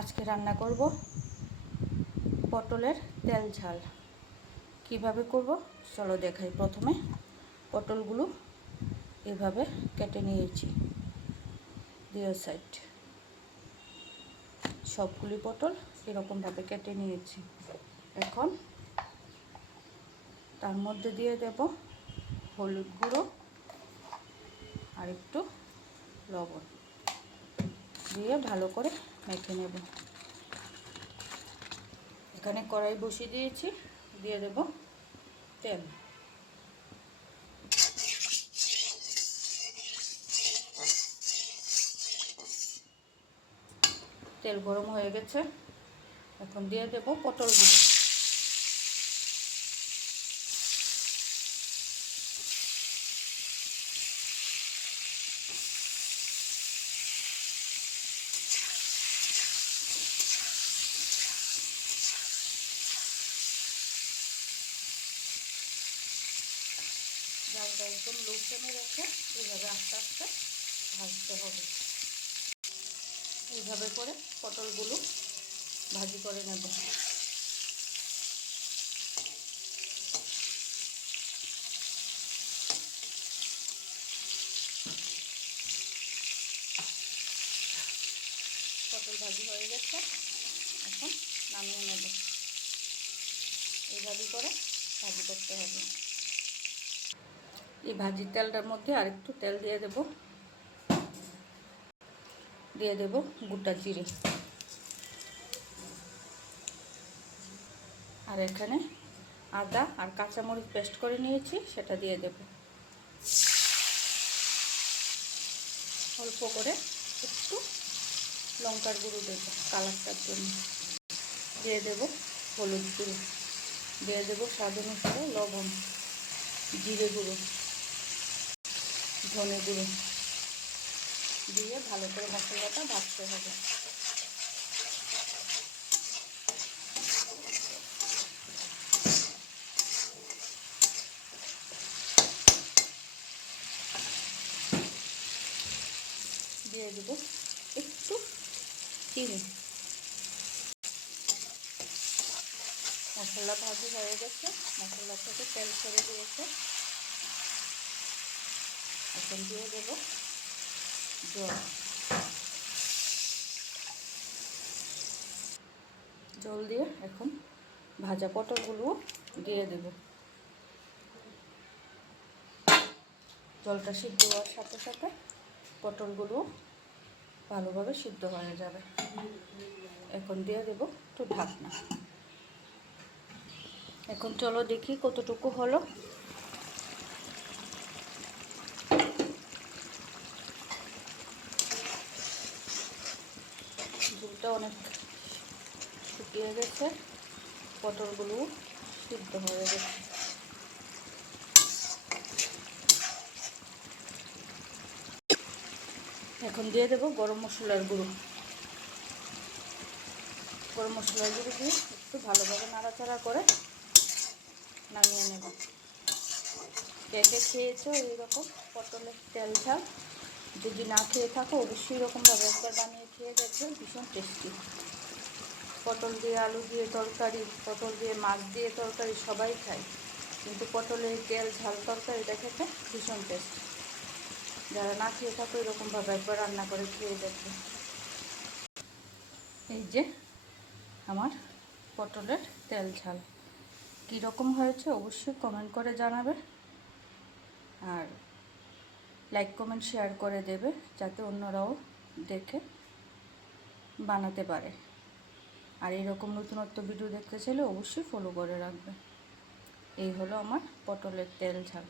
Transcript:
আজকে রান্না করব পটলের তেল ঝাল। কিভাবে করব চলো দেখাই। প্রথমে পটলগুলো এভাবে কেটে নিয়েছি, দুই সাইড সবগুলি পটল এরকমভাবে কেটে নিয়েছি। এখন তার মধ্যে দিয়ে দেব হলুদ গুঁড়ো আর একটু লবণ দিয়ে ভালো করে মেখে নেব। এখানে কড়াই বসিয়ে দিয়েছি, দিয়ে দেব তেল। তেল গরম হয়ে গেছে, এখন দিয়ে দেব পটলগুলো। জালটা একদম লো ফ্লেমে রেখে এইভাবে আস্তে আস্তে ভাজতে হবে। এইভাবে করে পটলগুলো ভাজি করে নেব। পটল ভাজি হয়ে গেছে, এখন নামিয়ে নেব। এইভাবে করে ভাজি করতে হবে। এই ভাজির তেলটার মধ্যে আরেকটু তেল দিয়ে দেব, দিয়ে দেব গোটা জিরে, আর এখানে আদা আর কাঁচামরিচ পেস্ট করে নিয়েছি সেটা দিয়ে দেব। অল্প করে একটু লঙ্কার গুঁড়ো দেব কালারটার জন্য, দিয়ে দেব হলুদ গুঁড়ো, দিয়ে দেব স্বাদ অনুসারে লবণ, জিরে গুঁড়ো, ধনে গুঁড়ো দিয়ে ভালো করে মশলাটা ভাজতে হবে। দিয়ে দেব একটু চিনি। মশলা ভাজি হয়ে গেছে, মশলা থেকে তেল ছেড়ে দিয়েছে। এখন দিয়ে দেব জল। জল দিয়ে এখন ভাজা পটলগুলো দিয়ে দেব। জলটা সিদ্ধ হওয়ার সাথে সাথে পটলগুলো ভালোভাবে সিদ্ধ হয়ে যাবে। এখন দিয়ে দেব একটু ঢাকনা। এখন চলো দেখি কতটুকু হলো। ঝোলটা অনেক শুকিয়ে গেছে, পটলগুলো সিদ্ধ হয়ে গেছে। এখন দিয়ে দেব গরম মশলার গুঁড়ো। গরম মশলার গুঁড়ো দিয়ে একটু ভালোভাবে নাড়াচাড়া করে নামিয়ে নেব। কে কে খেয়েছো এইরকম পটলের তেল ঝাল? যদি না খেয়ে থাকো অবশ্যই এরকমভাবে একবার বানিয়ে খেয়ে দেখবে, ভীষণ টেস্টি। পটল দিয়ে আলু দিয়ে তরকারি, পটল দিয়ে মাছ দিয়ে তরকারি সবাই খায়, কিন্তু পটলের তেল ঝাল তরকারিটা খেতে ভীষণ টেস্টি। যারা না খেয়ে থাকো এরকমভাবে একবার রান্না করে খেয়ে দেখবে। এই যে আমার পটলের তেল ঝাল কীরকম হয়েছে অবশ্যই কমেন্ট করে জানাবে, আর লাইক কমেন্ট শেয়ার করে দেবে যাতে অন্যরাও দেখে বানাতে পারে। আর এরকম নতুনত্ব ভিডিও দেখতে চাইলে অবশ্যই ফলো করে রাখবে। এই হলো আমার পটলের তেল ঝাল।